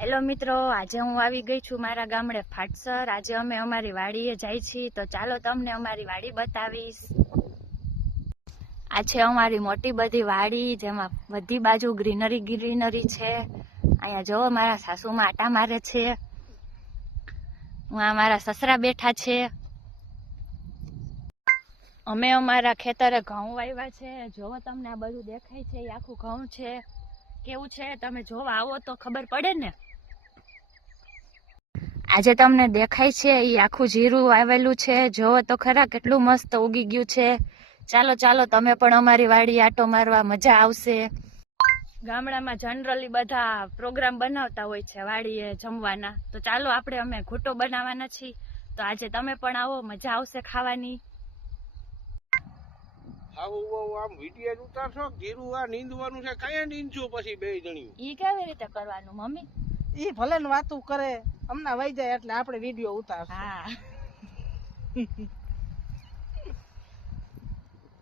Hello મિત્રો, આજે હું આવી ગઈ છું મારા ગામડે ફાટસર. આજે અમે અમારી વાડીએ જાય છીએ, તો ચાલો તમને અમારી વાડી બતાવીશ. આ છે અમારી મોટી બધી વાડી, જેમાં બધી બાજુ ગ્રીનરી છે. અહીંયા જોવો મારા સાસુમાં આટા મારે છે. મારા સસરા બેઠા છે. અમે અમારા ખેતરે ઘઉં વાવ્યા છે. જોવો તમને આ બધું દેખાય છે, એ આખું ઘઉં છે. કેવું છે તમે જોવા આવો તો ખબર પડે ને. આજે તમને દેખાય છે એ આખું જીરું આવેલું છે. જોવો તો ખરા કેટલું મસ્ત ઉગી ગયું છે. ચાલો ચાલો તમે પણ અમારી વાડી આટો મારવા, મજા આવશે. ગામડામાં જનરલી બધા પ્રોગ્રામ બનાવતા હોય છે વાડીએ જમવાના, તો ચાલો અમે ઘૂંટો બનાવવાના છીએ. તો આજે તમે પણ આવો, મજા આવશે ખાવાની. આમ વિડિયો ઉતારશો, જીરું આ નીંદવાનું છે, કયા નીંદશું પછી બે જણી? ઈ કેવી રીતે કરવાનું મમ્મી? ઈ ભલે ને વાતું કરે, હમણાં વહી જાય એટલે આપણે વિડિયો ઉતારશું. હા.